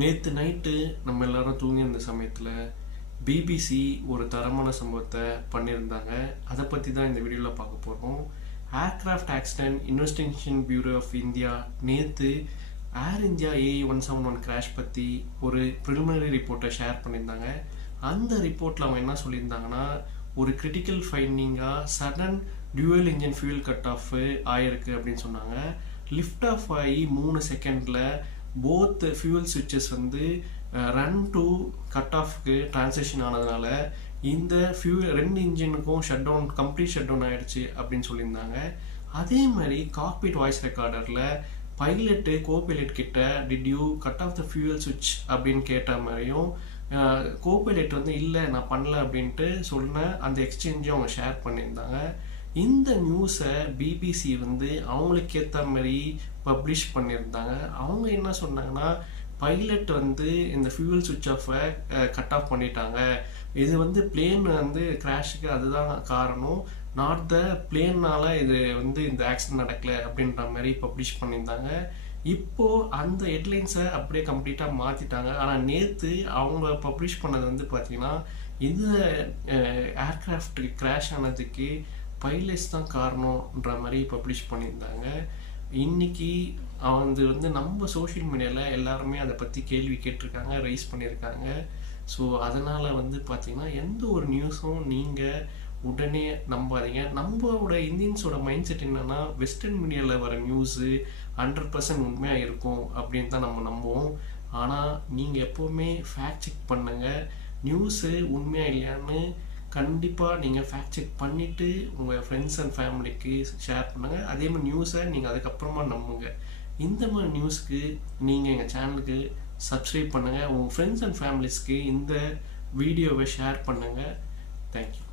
நேற்று நைட்டு நம்ம எல்லாரும் தூங்கியிருந்த சமயத்தில் பிபிசி ஒரு தரமான சம்பவத்தை பண்ணியிருந்தாங்க. அதை பற்றி தான் இந்த வீடியோவில் பார்க்க போகிறோம். Aircraft accident investigation bureau of India நேற்று ஏர் இந்தியா AE171 கிராஷ் பற்றி ஒரு ப்ரிலிமினரி ரிப்போர்ட்டை ஷேர் பண்ணியிருந்தாங்க. அந்த ரிப்போர்ட்டில் அவங்க என்ன சொல்லியிருந்தாங்கன்னா, ஒரு கிரிட்டிக்கல் ஃபைண்டிங்காக sudden dual engine fuel cut off ஆயிருக்கு அப்படின்னு சொன்னாங்க. லிஃப்ட் ஆஃப் ஆகி 3 செகண்டில் போத் ஃபியூல் சுவிட்சஸ் வந்து ரன் டு கட் ஆஃப்க்கு டிரான்சிஷன் ஆனதுனால இந்த ரெண்டு இன்ஜினுக்கும் கம்ப்ளீட் ஷட் டவுன் ஆயிடுச்சு அப்படின்னு சொல்லியிருந்தாங்க. அதே மாதிரி காக்பிட் வாய்ஸ் ரெக்கார்டரில் பைலட்டு கோபைலட் கிட்ட did you cut off the fuel சுவிட்ச் அப்படின்னு கேட்ட மாதிரியும் கோபைலட் வந்து இல்லை நான் பண்ணல அப்படின்ட்டு சொன்ன அந்த எக்ஸ்சேஞ்சையும் அவங்க ஷேர் பண்ணியிருந்தாங்க. இந்த நியூஸை பிபிசி வந்து அவங்களுக்கு ஏற்ற மாதிரி பப்ளிஷ் பண்ணியிருந்தாங்க. அவங்க என்ன சொன்னாங்கன்னா, பைலட் வந்து இந்த ஃபியூல் சுவிட்ச் ஆஃபை கட் ஆஃப் பண்ணிட்டாங்க, இது வந்து பிளேன் வந்து கிராஷுக்கு அதுதான் காரணம், நாட் த பிளேன்னால இது வந்து இந்த ஆக்சிடென்ட் நடக்கல அப்படின்ற மாதிரி பப்ளிஷ் பண்ணியிருந்தாங்க. இப்போ அந்த ஹெட்லைன்ஸை அப்படியே கம்ப்ளீட்டாக மாற்றிட்டாங்க. ஆனால் நேற்று அவங்க பப்ளிஷ் பண்ணது வந்து பார்த்தீங்கன்னா, இந்த ஏர்கிராஃப்ட் கிராஷ் ஆனதுக்கு பைலட்ஸ் தான் காரணம்ன்ற மாதிரி பப்ளிஷ் பண்ணியிருந்தாங்க. இன்னைக்கு வந்து நம்ம சோஷியல் மீடியாவில் எல்லாருமே அதை பற்றி கேள்வி கேட்டிருக்காங்க, ரைஸ் பண்ணியிருக்காங்க. ஸோ அதனால் வந்து பார்த்திங்கன்னா எந்த ஒரு நியூஸும் நீங்கள் உடனே நம்பாதீங்க. நம்மளோட இந்தியன்ஸோட மைண்ட் செட் என்னென்னா, வெஸ்டர்ன் மீடியாவில் வர நியூஸு 100% உண்மையாக இருக்கும் அப்படின்னு தான் நம்ம நம்புவோம். ஆனால் நீங்கள் எப்போவுமே ஃபேக்ட் செக் பண்ணுங்கள். நியூஸு உண்மையாக இல்லையான்னு கண்டிப்பாக நீங்கள் ஃபேக்ட் செக் பண்ணிவிட்டு உங்கள் ஃப்ரெண்ட்ஸ் அண்ட் ஃபேமிலிக்கு ஷேர் பண்ணுங்கள். அதே மாதிரி நியூஸை நீங்கள் அதுக்கப்புறமா நம்புங்க. இந்த மாதிரி நியூஸ்க்கு நீங்கள் எங்கள் சேனலுக்கு சப்ஸ்கிரைப் பண்ணுங்கள். உங்கள் ஃப்ரெண்ட்ஸ் அண்ட் ஃபேமிலிஸ்க்கு இந்த வீடியோவை ஷேர் பண்ணுங்கள். தேங்க்யூ.